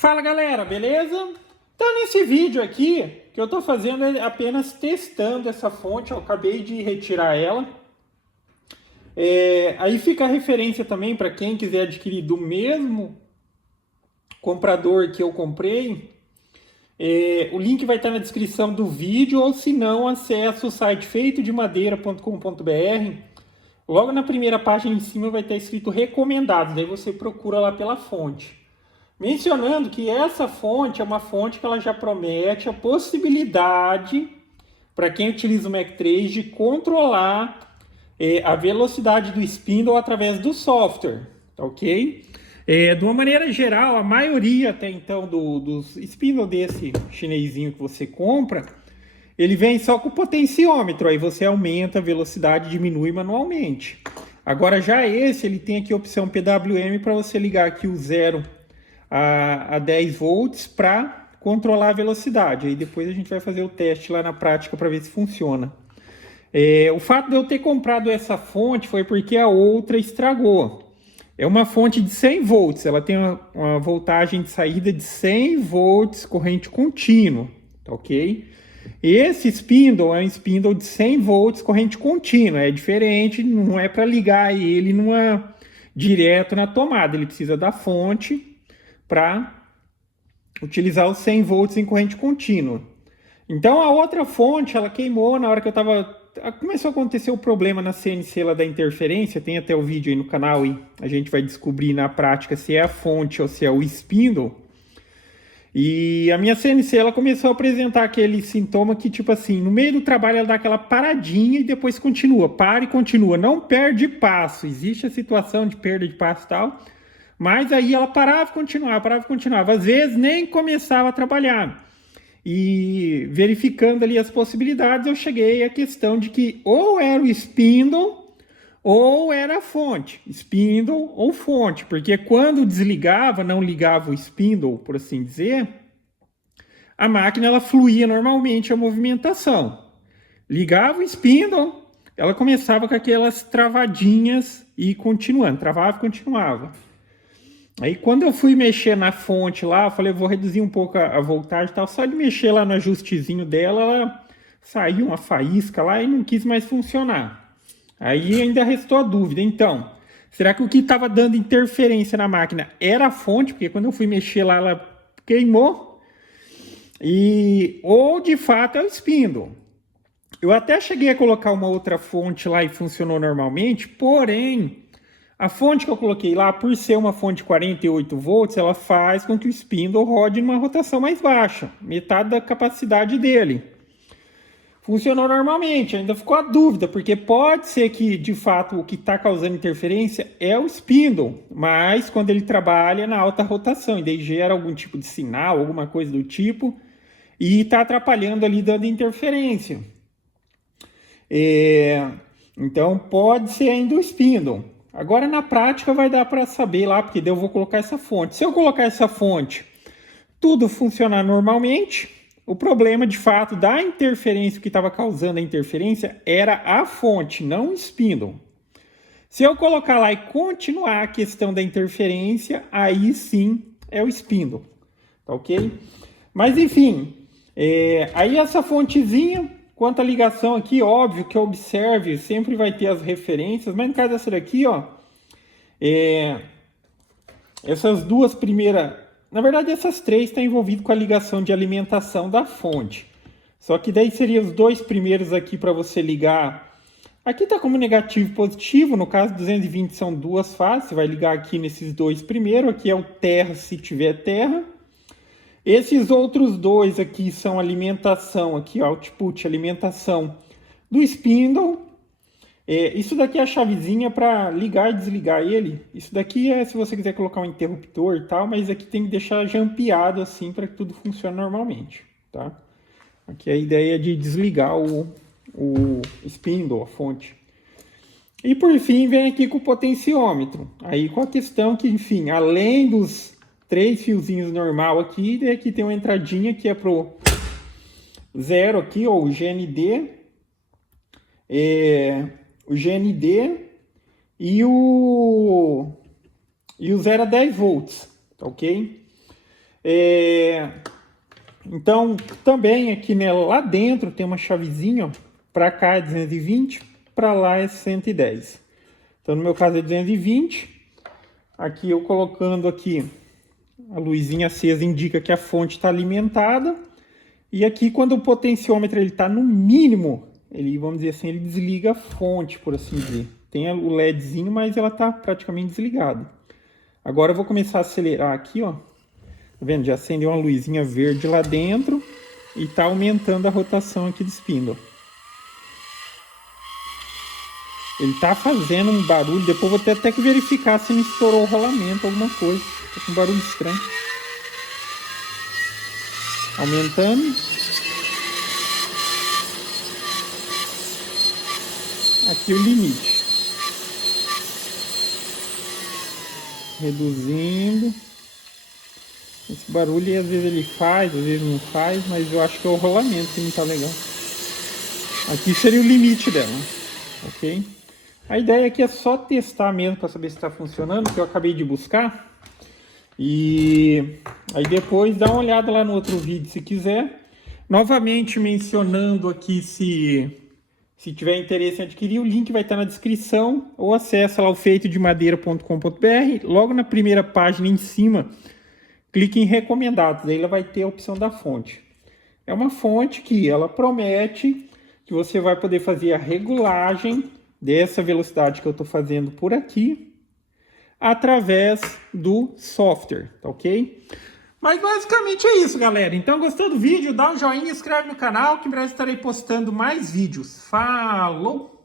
Fala galera, beleza? Então nesse vídeo aqui, que eu tô fazendo é apenas testando essa fonte, eu acabei de retirar ela. Aí fica a referência também para quem quiser adquirir do mesmo comprador que eu comprei. O link vai estar na descrição do vídeo, ou se não, acessa o site feitodemadeira.com.br. Logo na primeira página em cima vai estar escrito recomendados, daí você procura lá pela fonte. Mencionando que essa fonte é uma fonte que ela já promete a possibilidade para quem utiliza o Mac 3 de controlar a velocidade do spindle através do software, tá ok? De uma maneira geral, a maioria até então dos spindle desse chinesinho que você compra, ele vem só com o potenciômetro, aí você aumenta a velocidade e diminui manualmente. Agora já esse, ele tem aqui a opção PWM para você ligar aqui o 0 a 10 volts para controlar a velocidade. Aí depois a gente vai fazer o teste lá na prática para ver se funciona. O fato de eu ter comprado essa fonte foi porque a outra estragou. É uma fonte de 100 volts, ela tem uma voltagem de saída de 100 volts corrente contínua, tá ok? Esse spindle é um spindle de 100 volts corrente contínua, é diferente, não é para ligar ele direto na tomada, ele precisa da fonte para utilizar os 100 volts em corrente contínua. Então a outra fonte, ela queimou na hora que eu estava... Começou a acontecer o problema na CNC lá da interferência, tem até o vídeo aí no canal e a gente vai descobrir na prática se é a fonte ou se é o spindle. E a minha CNC, ela começou a apresentar aquele sintoma que, tipo assim, no meio do trabalho ela dá aquela paradinha e depois continua, para e continua, não perde passo. Existe a situação de perda de passo e tal, mas aí ela parava e continuava. Às vezes nem começava a trabalhar. E verificando ali as possibilidades, eu cheguei à questão de que ou era o spindle ou era a fonte. Spindle ou fonte. Porque quando desligava, não ligava o spindle, por assim dizer, a máquina ela fluía normalmente a movimentação. Ligava o spindle, ela começava com aquelas travadinhas e continuando. Travava e continuava. Aí quando eu fui mexer na fonte lá, eu falei, vou reduzir um pouco a voltagem e tal. Só de mexer lá no ajustezinho dela, ela saiu uma faísca lá e não quis mais funcionar. Aí ainda restou a dúvida. Então, será que o que estava dando interferência na máquina era a fonte? Porque quando eu fui mexer lá, ela queimou. Ou de fato é o spindle. Eu até cheguei a colocar uma outra fonte lá e funcionou normalmente, porém... A fonte que eu coloquei lá, por ser uma fonte de 48 volts, ela faz com que o spindle rode numa rotação mais baixa, metade da capacidade dele. Funcionou normalmente, ainda ficou a dúvida, porque pode ser que, de fato, o que está causando interferência é o spindle, mas quando ele trabalha na alta rotação, e daí gera algum tipo de sinal, alguma coisa do tipo, e está atrapalhando ali, dando interferência. Então, pode ser ainda o spindle. Agora, na prática, vai dar para saber lá, porque daí eu vou colocar essa fonte. Se eu colocar essa fonte, tudo funcionar normalmente, o problema, de fato, da interferência, que estava causando a interferência, era a fonte, não o spindle. Se eu colocar lá e continuar a questão da interferência, aí sim é o spindle, tá ok? Mas, enfim, aí essa fontezinha... Quanto à ligação aqui, óbvio que observe, sempre vai ter as referências, mas no caso dessa daqui, ó, essas duas primeiras, na verdade essas três estão envolvidas com a ligação de alimentação da fonte. Só que daí seriam os dois primeiros aqui para você ligar. Aqui está como negativo e positivo, no caso 220 são duas fases, você vai ligar aqui nesses dois primeiros, aqui é o terra se tiver terra. Esses outros dois aqui são alimentação, aqui, output, alimentação do spindle. Isso daqui é a chavezinha para ligar e desligar ele. Isso daqui é se você quiser colocar um interruptor e tal, mas aqui tem que deixar jampeado assim para que tudo funcione normalmente, tá? Aqui é a ideia de desligar o spindle, a fonte. E por fim vem aqui com o potenciômetro. Aí com a questão que, enfim, além dos 3 fiozinhos normal aqui, e aqui tem uma entradinha que é pro 0 aqui, ó, o GND, o GND e o 0 a 10 volts, tá ok? Então, também aqui nela, lá dentro tem uma chavezinha, para cá é 220, para lá é 110. Então, no meu caso é 220. Aqui eu colocando aqui, a luzinha acesa indica que a fonte está alimentada. E aqui, quando o potenciômetro está no mínimo, ele, vamos dizer assim, ele desliga a fonte, por assim dizer. Tem o LEDzinho, mas ela está praticamente desligada. Agora eu vou começar a acelerar aqui, ó. Tá vendo? Já acendeu uma luzinha verde lá dentro e tá aumentando a rotação aqui do spindle. Ele tá fazendo um barulho, depois eu vou ter até que verificar se não estourou o rolamento, alguma coisa. Tá com um barulho estranho. Aumentando. Aqui o limite. Reduzindo. Esse barulho às vezes ele faz, às vezes não faz, mas eu acho que é o rolamento que não tá legal. Aqui seria o limite dela, ok? A ideia aqui é só testar mesmo para saber se está funcionando, que eu acabei de buscar. E aí depois dá uma olhada lá no outro vídeo se quiser. Novamente mencionando aqui, se tiver interesse em adquirir, o link vai estar na descrição, ou acessa lá o feitodemadeira.com.br. Logo na primeira página em cima, clique em recomendados, aí ela vai ter a opção da fonte. É uma fonte que ela promete que você vai poder fazer a regulagem dessa velocidade que eu estou fazendo por aqui, através do software, tá ok? Mas basicamente é isso, galera. Então, gostou do vídeo? Dá um joinha, inscreve no canal, que em breve estarei postando mais vídeos. Falou!